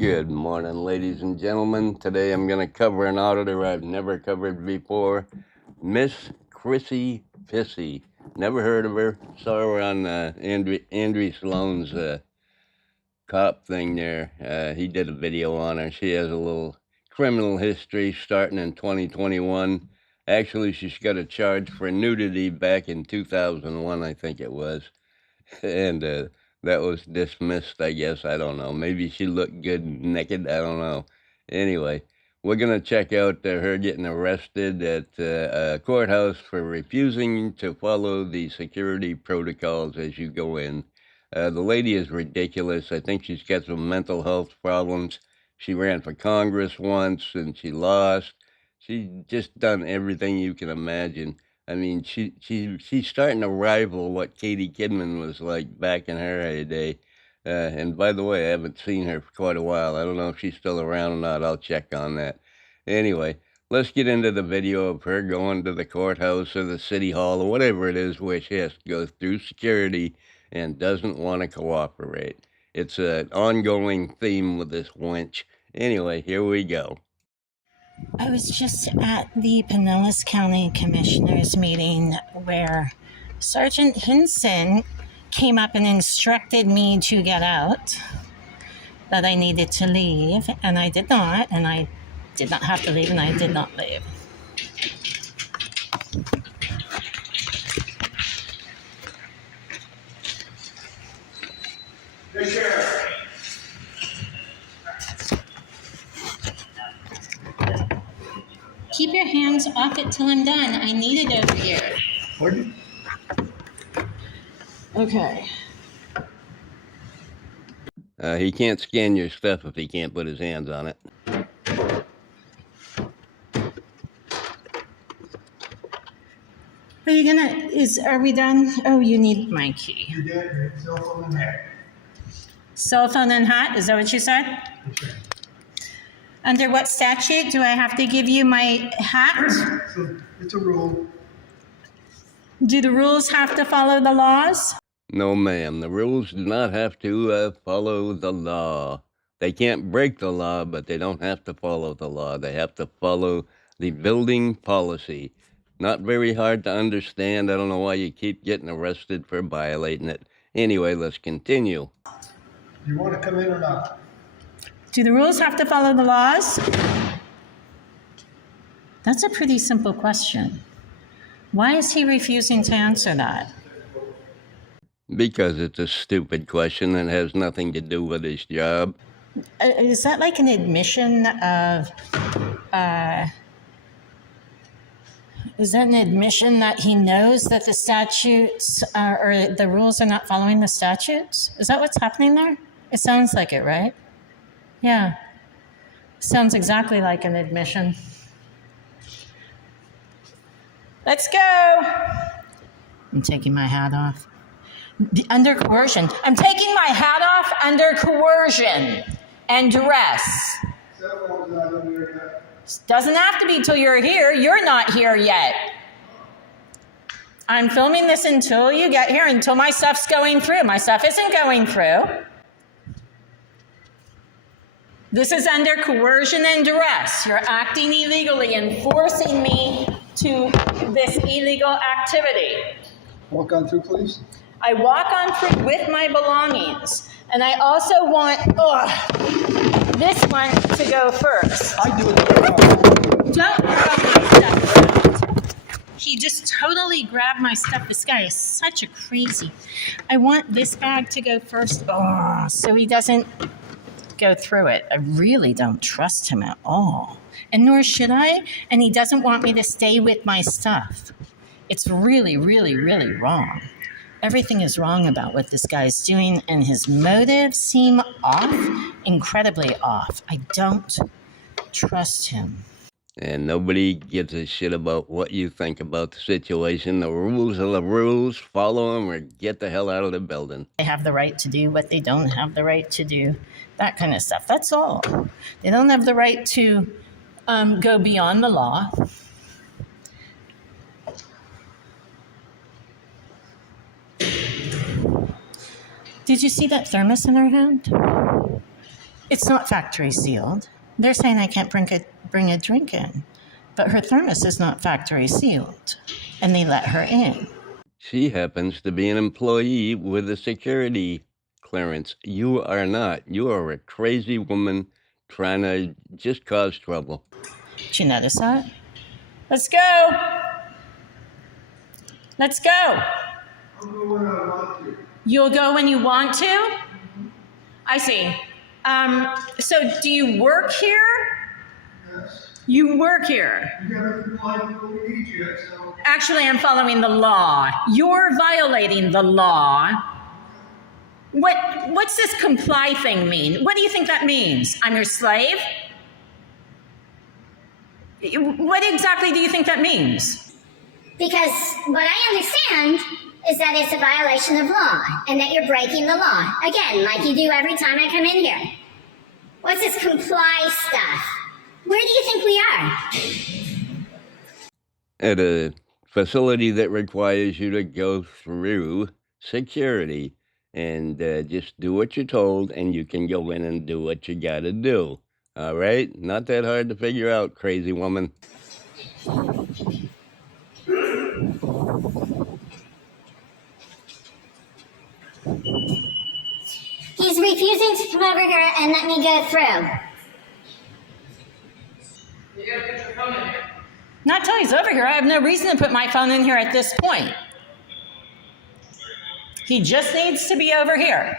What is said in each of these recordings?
Good morning, ladies and gentlemen. Today I'm going to cover an auditor I've never covered before, Miss Chrissy Pissy. Never heard of her. Saw her on Andrew Sloan's cop thing there. He did a video on her. She has a little criminal history starting in 2021. Actually, she's got a charge for nudity back in 2001, I think it was. And that was dismissed, I guess. I don't know. Maybe she looked good naked. I don't know. Anyway, we're going to check out her getting arrested at a courthouse for refusing to follow the security protocols as you go in. The lady is ridiculous. I think she's got some mental health problems. She ran for Congress once and she lost. She's just done everything you can imagine. I mean, she's starting to rival what Katie Kidman was like back in her heyday. And by the way, I haven't seen her for quite a while. I don't know if she's still around or not. I'll check on that. Anyway, let's get into the video of her going to the courthouse or the city hall or whatever it is where she has to go through security and doesn't want to cooperate. It's an ongoing theme with this wench. Anyway, here we go. I was just at the Pinellas County Commissioners meeting where Sergeant Hinson came up and instructed me to get out, that I needed to leave, and I did not, and I did not have to leave, and I did not leave. Hey, Sheriff. Keep your hands off it till I'm done. I need it over here. Pardon? Okay. He can't scan your stuff if he can't put his hands on it. Are we done? Oh, you need my key. You did. Cell phone and hat. Cell phone and hat, is that what you said? Okay. Under what statute do I have to give you my hat? So it's a rule. Do the rules have to follow the laws? No, ma'am. The rules do not have to follow the law. They can't break the law, but they don't have to follow the law. They have to follow the building policy. Not very hard to understand. I don't know why you keep getting arrested for violating it. Anyway, let's continue. You want to come in or not? Do the rules have to follow the laws? That's a pretty simple question. Why is he refusing to answer that? Because it's a stupid question and has nothing to do with his job. Is that like an admission of, is that an admission that he knows that the statutes or the rules are not following the statutes? Is that what's happening there? It sounds like it, right? Yeah. Sounds exactly like an admission. Let's go. I'm taking my hat off. Under coercion. I'm taking my hat off under coercion and duress. Cell phone's not under your hat. Doesn't have to be till you're here. You're not here yet. I'm filming this until you get here, until my stuff's going through. My stuff isn't going through. This is under coercion and duress. You're acting illegally and forcing me to this illegal activity. Walk on through, please. I walk on through with my belongings. And I also want this one to go first. I do it. Don't grab my stuff around. He just totally grabbed my stuff. This guy is such a crazy. I want this bag to go first. So he doesn't go through it. I really don't trust him at all. And nor should I. And he doesn't want me to stay with my stuff. It's really, really, really wrong. Everything is wrong about what this guy's doing, and his motives seem off, incredibly off. I don't trust him. And nobody gives a shit about what you think about the situation. The rules are the rules. Follow them or get the hell out of the building. They have the right to do what they don't have the right to do. That kind of stuff. That's all. They don't have the right to go beyond the law. Did you see that thermos in her hand? It's not factory sealed. They're saying I can't bring a drink in, but her thermos is not factory sealed, and they let her in. She happens to be an employee with a security clearance. You are not. You are a crazy woman trying to just cause trouble. Did you notice that? Let's go. Let's go. I'll go when I want to. You'll go when you want to? I see. So do you work here? Yes. You work here. You gotta comply with what we need you, so. Actually, I'm following the law. You're violating the law. What's this comply thing mean? What do you think that means? I'm your slave? What exactly do you think that means? Because what I understand is that it's a violation of law and that you're breaking the law. Again, like you do every time I come in here. What's this comply stuff? Where do you think we are? At a facility that requires you to go through security and just do what you're told, and you can go in and do what you got to do. All right? Not that hard to figure out, crazy woman. He's refusing to come over here and let me go through. Not till he's over here. I have no reason to put my phone in here at this point. He just needs to be over here.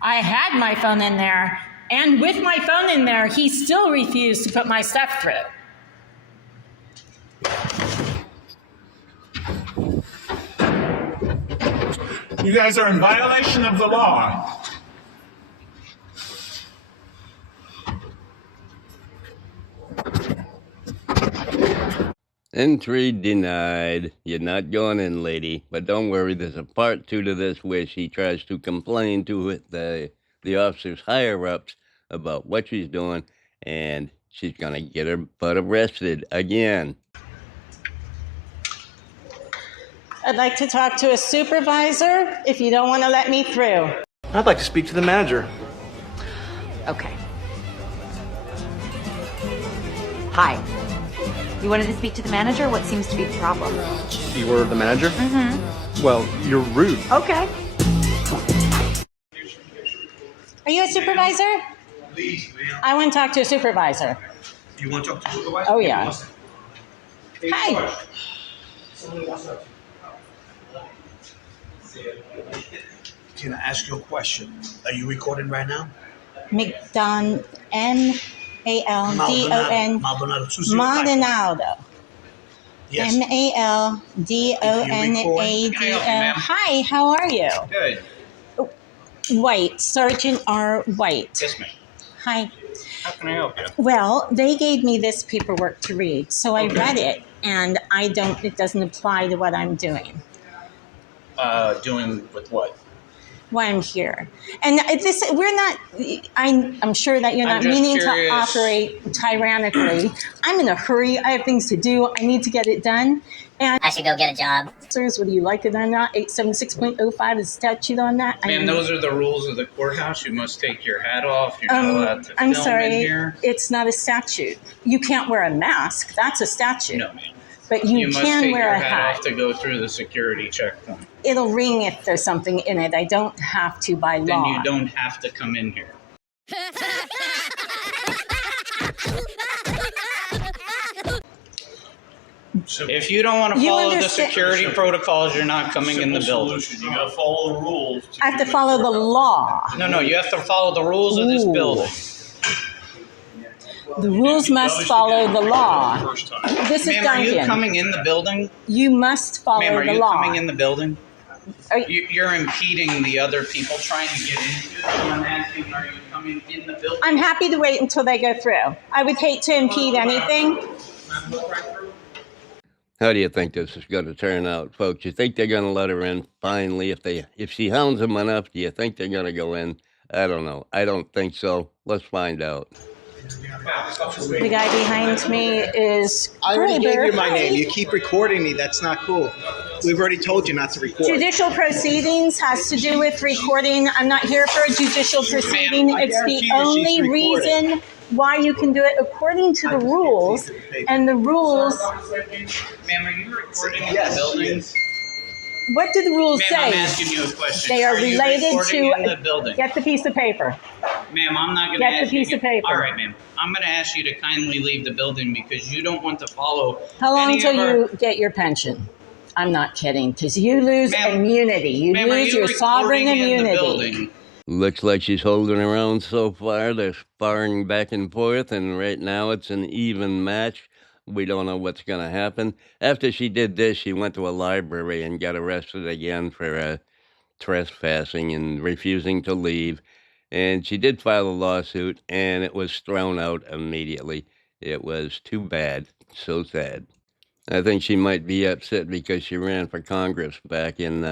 I had my phone in there, and with my phone in there, he still refused to put my stuff through. You guys are in violation of the law. Entry denied. You're not going in, lady. But don't worry, there's a part 2 to this where she tries to complain to the officer's higher-ups about what she's doing, and she's going to get her butt arrested again. I'd like to talk to a supervisor if you don't want to let me through. I'd like to speak to the manager. Okay. Hi. You wanted to speak to the manager? What seems to be the problem? You were the manager? Mm-hmm. Well, you're rude. Okay. Are you a supervisor? Please, ma'am. I want to talk to a supervisor. You want to talk to the supervisor? Oh, yeah. Hi. Can I ask you a question? Are you recording right now? McDon, M-A-L-D-O-N, Maldonado. Maldonado. Yes. M-A-L-D-O-N-A-D-O. Hi, how are you? Good. White, Sergeant R. White. Yes, ma'am. Hi. How can I help you? Well, they gave me this paperwork to read, so I read it, and it doesn't apply to what I'm doing. Doing with what? Why I'm here. And I'm sure that you're I'm not just meaning curious. to operate tyrannically. I'm in a hurry. I have things to do. I need to get it done. And I should go get a job. whether you like it or not, 876.05 is statute on that. Man, those are the rules of the courthouse. You must take your hat off. You're not allowed to I'm film sorry. in here. It's not a statute. You can't wear a mask. That's a statute. No, ma'am. But you must can take wear your a hat hat. off to go through the security checkpoint. It'll ring if there's something in it. I don't have to by law. Then you don't have to come in here. If you don't want to You follow the understand- security protocols, you're not coming in the building. You gotta follow the rules. I have to follow the law. No, you have to follow the rules of this Ooh. building. The rules must follow the law. This is Ma'am, are you Duncan. coming in the building? You must follow Ma'am, are the you law. coming in the building? Are you- You're impeding the other people trying to get into it. So I'm asking, are you coming in the building? I'm happy to wait until they go through. I would hate to impede anything. How do you think this is going to turn out, folks? You think they're going to let her in finally? If she hounds them enough, do you think they're going to go in? I don't know. I don't think so. Let's find out. The guy behind me is I already gave Kraber. you my Hi. name. You keep recording me. That's not cool. We've already told you not to record. Judicial proceedings has to do with recording. I'm not here for a judicial proceeding. I It's guarantee the you she's only recording. reason why you can do it according to the rules. And the rules, Ma'am, are you recording in the building? what do the rules Ma'am, I'm say? asking you a question. They are you related recording in the to, building? get the piece of paper. Ma'am, I'm not going to Get ask the you. piece of paper. All right, ma'am. I'm going to ask you to kindly leave the building because you don't want to follow. How long any till of our- you get your pension? I'm not kidding, because you lose Ma'am, immunity. You Ma'am, are lose you your sovereign recording in the immunity. building? Looks like she's holding her own so far. They're sparring back and forth, and right now it's an even match. We don't know what's going to happen. After she did this, she went to a library and got arrested again for trespassing and refusing to leave. And she did file a lawsuit, and it was thrown out immediately. It was too bad. So sad. I think she might be upset because she ran for Congress back in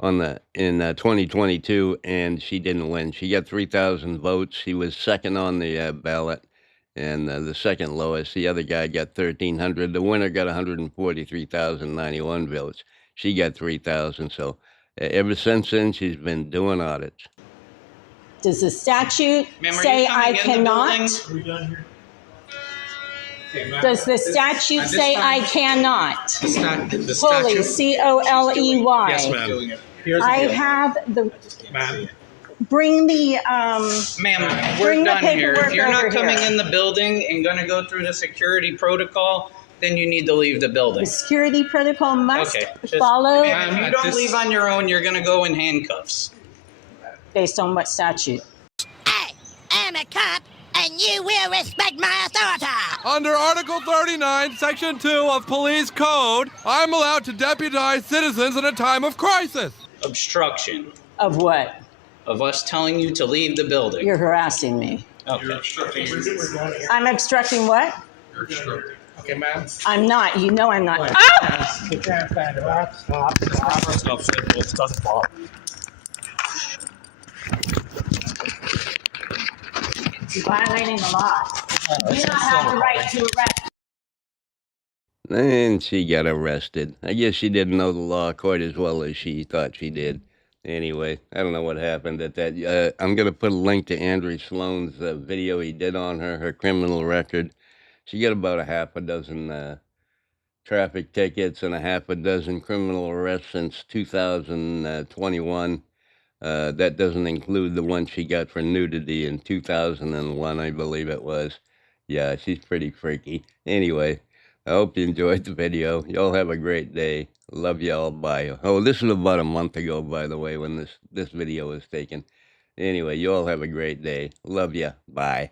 2022, and she didn't win. She got 3,000 votes. She was second on the ballot, and the second lowest. The other guy got 1,300. The winner got 143,091 votes. She got 3,000. So ever since then, she's been doing audits. Does the statute Ma'am, are say you coming I in the cannot? building? Are we done here? Does the statute say I cannot? The Coley, C-O-L-E-Y. Yes, ma'am. I have the, Ma'am. bring the, Ma'am, Bring we're the done here. paperwork If you're not over coming here. in the building and going to go through the security protocol, then you need to leave the building. the security protocol must Okay. just- follow Ma'am, if you don't leave on your own, you're going to go in handcuffs. based on what statute? I am a cop, and you will respect my authority. Under Article 39, Section 2 of Police Code, I'm allowed to deputize citizens in a time of crisis. Obstruction Of what? of us telling you to leave the building. You're harassing me. Okay. I'm obstructing what? Okay, ma'am. I'm not. You know I'm not. Ah! You can't stand it. Stop. Doesn't fall. You're violating the law. You don't have the right to arrest. And she got arrested. I guess she didn't know the law quite as well as she thought she did. Anyway, I don't know what happened at that. I'm going to put a link to Andrew Sloan's video he did on her criminal record. She got about a half a dozen traffic tickets and a half a dozen criminal arrests since 2021. That doesn't include the one she got for nudity in 2001, I believe it was. Yeah, she's pretty freaky. Anyway, I hope you enjoyed the video. Y'all have a great day. Love y'all. Bye. Oh, this was about a month ago, by the way, when this video was taken. Anyway, y'all have a great day. Love ya. Bye.